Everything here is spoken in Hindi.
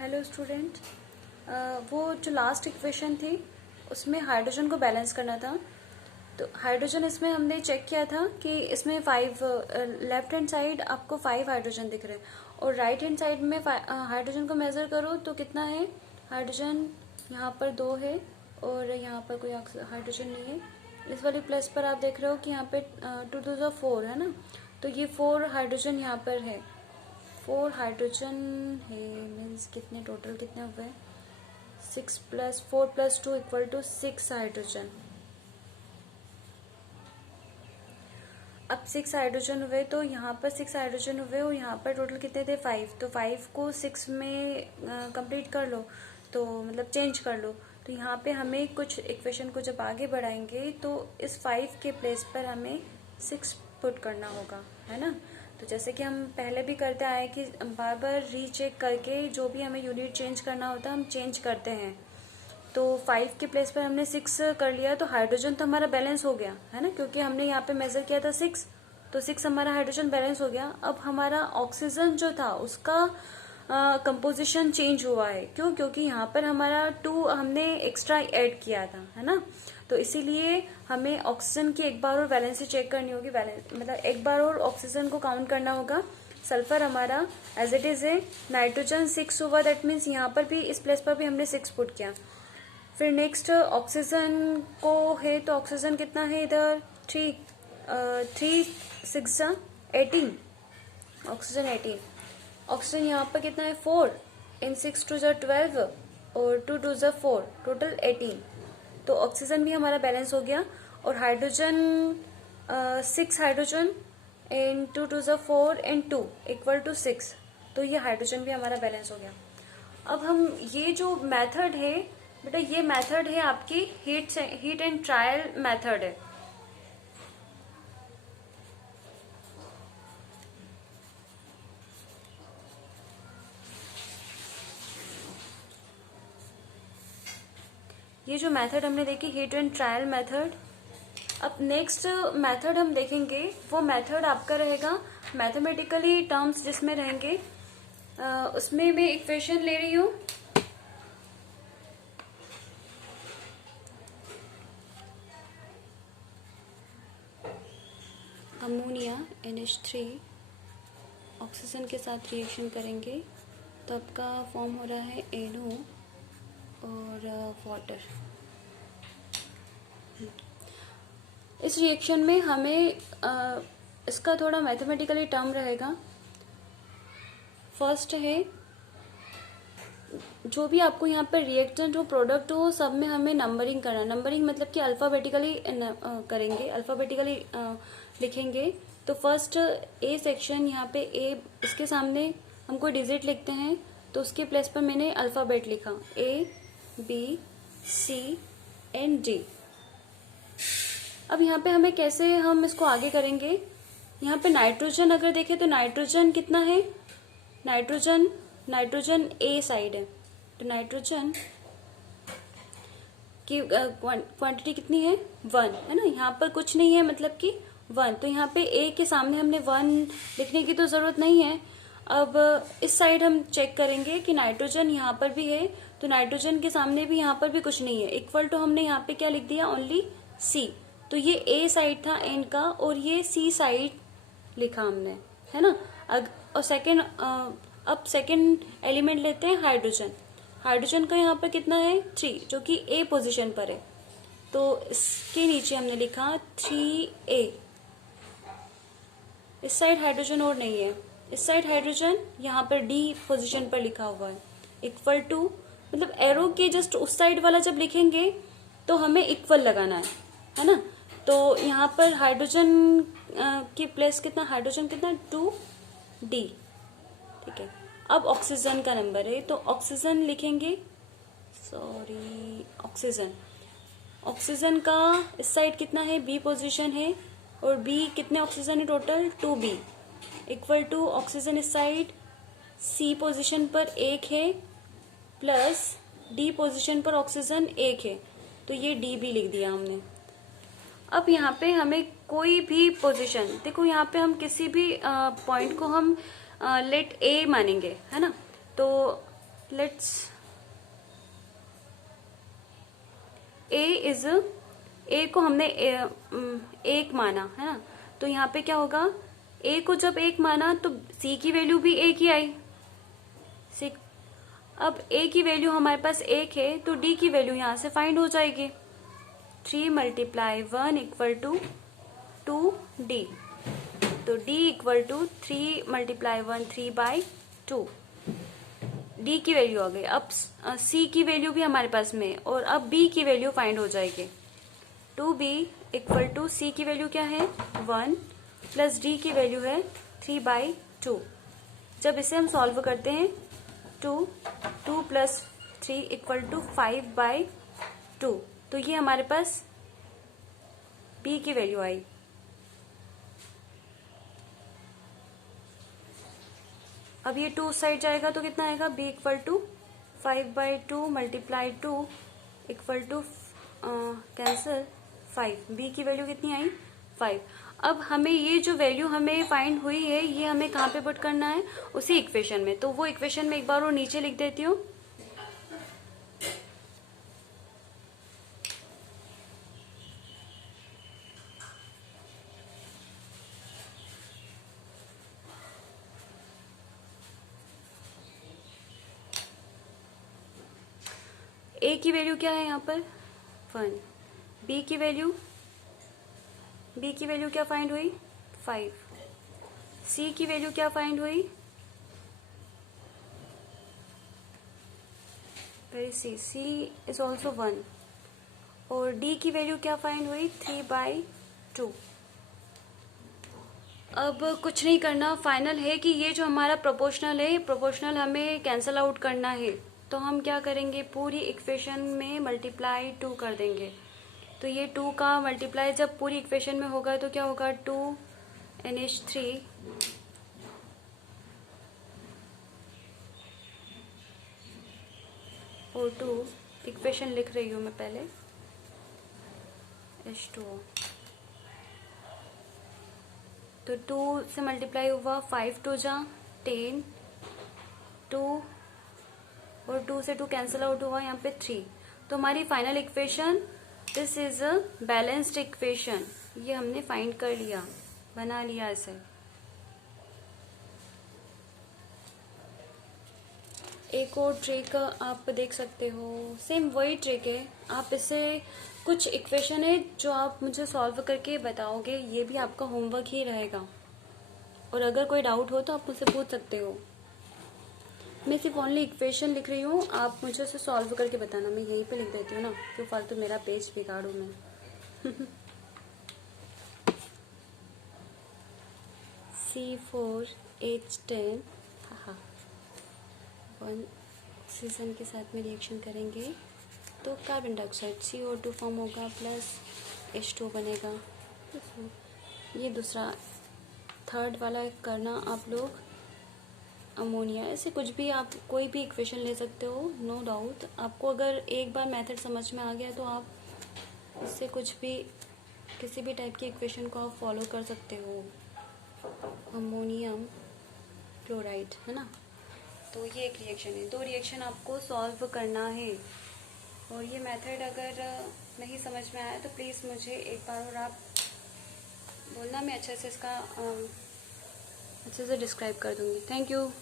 Hello student. वो जो लास्ट इक्वेशन थी उसमें हाइड्रोजन को बैलेंस करना था। तो हाइड्रोजन इसमें हमने चेक किया था कि इसमें 5 लेफ्ट हैंड साइड आपको 5 हाइड्रोजन दिख रहे हैं और राइट हैंड साइड में हाइड्रोजन को मेज़र करो तो कितना है। हाइड्रोजन यहाँ पर 2 है और यहाँ पर कोई हाइड्रोजन नहीं है। इस वाली प्लस पर आप देख रहे हो कि यहाँ पे 2 2 ज़ा 4 है ना, तो ये 4 हाइड्रोजन यहाँ पर है। 4 हाइड्रोजन है मीन्स कितने टोटल कितने हुए, 6 + 4 + 2 = 6 हाइड्रोजन। अब 6 हाइड्रोजन हुए तो यहाँ पर 6 हाइड्रोजन हुए और यहाँ पर टोटल कितने थे 5, तो 5 को 6 में कंप्लीट कर लो, तो मतलब चेंज कर लो। तो यहाँ पे हमें कुछ इक्वेशन को जब आगे बढ़ाएंगे तो इस 5 के प्लेस पर हमें 6 पुट करना होगा, है ना। तो जैसे कि हम पहले भी करते आए कि बार बार रीचेक करके जो भी हमें यूनिट चेंज करना होता है हम चेंज करते हैं। तो 5 के प्लेस पर हमने 6 कर लिया तो हाइड्रोजन तो हमारा बैलेंस हो गया, है ना, क्योंकि हमने यहाँ पे मेजर किया था 6, तो 6 हमारा हाइड्रोजन बैलेंस हो गया। अब हमारा ऑक्सीजन जो था उसका कंपोजिशन चेंज हुआ है। क्यों? क्योंकि यहाँ पर हमारा 2 हमने एक्स्ट्रा ऐड किया था, है ना। तो इसीलिए हमें ऑक्सीजन की एक बार और वैलेंसी चेक करनी होगी, मतलब एक बार और ऑक्सीजन को काउंट करना होगा। सल्फर हमारा एज इट इज है, नाइट्रोजन 6 हुआ, दैट मीन्स यहाँ पर भी इस प्लेस पर भी हमने 6 पुट किया। फिर नेक्स्ट ऑक्सीजन को है, तो ऑक्सीजन कितना है इधर 3 6 18, ऑक्सीजन 18। ऑक्सीजन यहाँ पर कितना है 4, इन 6 2 12 और 2 2 4, टोटल 18। तो ऑक्सीजन भी हमारा बैलेंस हो गया। और हाइड्रोजन 6 हाइड्रोजन इन 2 2 4 एंड 2 = 6, तो ये हाइड्रोजन भी हमारा बैलेंस हो गया। अब हम ये जो मेथड है बेटा, ये मेथड है आपकी हीट एंड ट्रायल मेथड है। ये जो मेथड हमने देखी हीट एंड ट्रायल मेथड। अब नेक्स्ट मेथड हम देखेंगे, वो मेथड आपका रहेगा मैथमेटिकली टर्म्स जिसमें रहेंगे। उसमें मैं इक्वेशन ले रही हूँ। अमोनिया NH3 ऑक्सीजन के साथ रिएक्शन करेंगे तो आपका फॉर्म हो रहा है NO और वाटर। इस रिएक्शन में हमें इसका थोड़ा मैथमेटिकली टर्म रहेगा। फर्स्ट है, जो भी आपको यहाँ पर रिएक्टेंट हो, प्रोडक्ट हो, सब में हमें नंबरिंग करना। नंबरिंग मतलब कि अल्फ़ाबेटिकली करेंगे, अल्फ़ाबेटिकली लिखेंगे। तो फर्स्ट ए सेक्शन, यहाँ पे ए, इसके सामने हम कोई डिजिट लिखते हैं तो उसके प्लेस पर मैंने अल्फ़ाबेट लिखा ABCND। अब यहाँ पे हमें कैसे हम इसको आगे करेंगे। यहाँ पे नाइट्रोजन अगर देखें तो नाइट्रोजन कितना है, नाइट्रोजन ए साइड है, तो नाइट्रोजन की क्वांटिटी कितनी है 1, है ना। यहाँ पर कुछ नहीं है मतलब कि 1, तो यहाँ पे ए के सामने हमने 1 लिखने की तो जरूरत नहीं है। अब इस साइड हम चेक करेंगे कि नाइट्रोजन यहाँ पर भी है, तो नाइट्रोजन के सामने भी यहाँ पर भी कुछ नहीं है, इक्वल टू हमने यहाँ पे क्या लिख दिया, ओनली C। तो ये ए साइड था एन का और ये C साइड लिखा हमने, है ना। और सेकेंड, अब सेकेंड एलिमेंट लेते हैं हाइड्रोजन। हाइड्रोजन का यहाँ पर कितना है 3, जो कि ए पोजीशन पर है, तो इसके नीचे हमने लिखा 3A। इस साइड हाइड्रोजन और नहीं है, इस साइड हाइड्रोजन यहाँ पर D पोजीशन पर लिखा हुआ है, इक्वल टू, मतलब एरो के जस्ट उस साइड वाला जब लिखेंगे तो हमें इक्वल लगाना है ना। तो यहाँ पर हाइड्रोजन की प्लेस कितना, हाइड्रोजन कितना 2D, ठीक है। अब ऑक्सीजन का नंबर है तो ऑक्सीजन लिखेंगे, ऑक्सीजन का इस साइड कितना है B पोजीशन है और B कितने ऑक्सीजन है total 2B, equal to oxygen इस साइड C पोजीशन पर 1 है प्लस D पोजीशन पर ऑक्सीजन 1 है, तो ये DB लिख दिया हमने। अब यहाँ पे हमें कोई भी पोजीशन, देखो यहाँ पे हम किसी भी पॉइंट को हम लेट A मानेंगे, है ना। तो लेट्स ए को हमने एक माना है ना, तो यहाँ पे क्या होगा, ए को जब एक माना तो सी की वैल्यू भी एक ही आई। अब ए की वैल्यू हमारे पास एक है तो डी की वैल्यू यहाँ से फाइंड हो जाएगी। 3 × 1 = 2D, तो D = 3 × 1 3/2, डी की वैल्यू आ गई। अब सी की वैल्यू भी हमारे पास में, और अब बी की वैल्यू फाइंड हो जाएगी। 2B = सी की वैल्यू क्या है 1 प्लस डी की वैल्यू है 3/2। जब इसे हम सॉल्व करते हैं 2 + 3 = 5/2, तो ये हमारे पास बी की वैल्यू आई। अब ये 2 साइड जाएगा तो कितना आएगा, b = 5/2 × 2 = कैंसिल 5। b की वैल्यू कितनी आई 5। अब हमें ये जो वैल्यू हमें फाइंड हुई है ये हमें कहाँ पे पुट करना है, उसी इक्वेशन में। तो वो इक्वेशन में एक बार वो नीचे लिख देती हूँ। ए की वैल्यू क्या है यहाँ पर 1, बी की वैल्यू क्या फाइंड हुई 5, सी की वैल्यू क्या फाइंड हुई, सी इज ऑल्सो 1, और डी की वैल्यू क्या फाइंड हुई 3/2। अब कुछ नहीं करना, फाइनल है कि ये जो हमारा प्रोपोर्शनल है, प्रोपोर्शनल हमें कैंसिल आउट करना है। तो हम क्या करेंगे, पूरी इक्वेशन में मल्टीप्लाई 2 कर देंगे। तो ये 2 का मल्टीप्लाई जब पूरी इक्वेशन में होगा तो क्या होगा 2NH3 और 2 इक्वेशन लिख रही हूँ मैं पहले H2O। तो 2 से मल्टीप्लाई हुआ 5 2 जा 10, 2 और 2 से 2 कैंसिल आउट हुआ यहाँ पे 3। तो हमारी final equation, this is a balanced equation, ये हमने फाइंड कर लिया, बना लिया इसे। एक और ट्रिक आप देख सकते हो, सेम वही ट्रिक है। आप इसे कुछ इक्वेशन है जो आप मुझे सॉल्व करके बताओगे, ये भी आपका होमवर्क ही रहेगा। और अगर कोई डाउट हो तो आप मुझसे पूछ सकते हो। मैं सिर्फ ओनली इक्वेशन लिख रही हूँ, आप मुझे उसे सॉल्व करके बताना। मैं यहीं पे लिख देती हूँ ना, क्यों फालतू मेरा पेज बिगाड़ू मैं। C4H10, हाँ 1 ऑक्सीजन के साथ में रिएक्शन करेंगे तो कार्बन डाइऑक्साइड CO2 फॉर्म होगा प्लस H2 बनेगा। ये दूसरा, थर्ड वाला करना आप लोग अमोनिया, ऐसे कुछ भी आप कोई भी इक्वेशन ले सकते हो, नो डाउट। आपको अगर एक बार मेथड समझ में आ गया तो आप उससे कुछ भी, किसी भी टाइप की इक्वेशन को आप फॉलो कर सकते हो। अमोनियम क्लोराइड है ना, तो ये एक रिएक्शन है। 2 रिएक्शन आपको सॉल्व करना है। और ये मेथड अगर नहीं समझ में आया तो प्लीज़ मुझे एक बार और आप बोलना, मैं अच्छे से इसका अच्छे से डिस्क्राइब कर दूँगी। Thank you.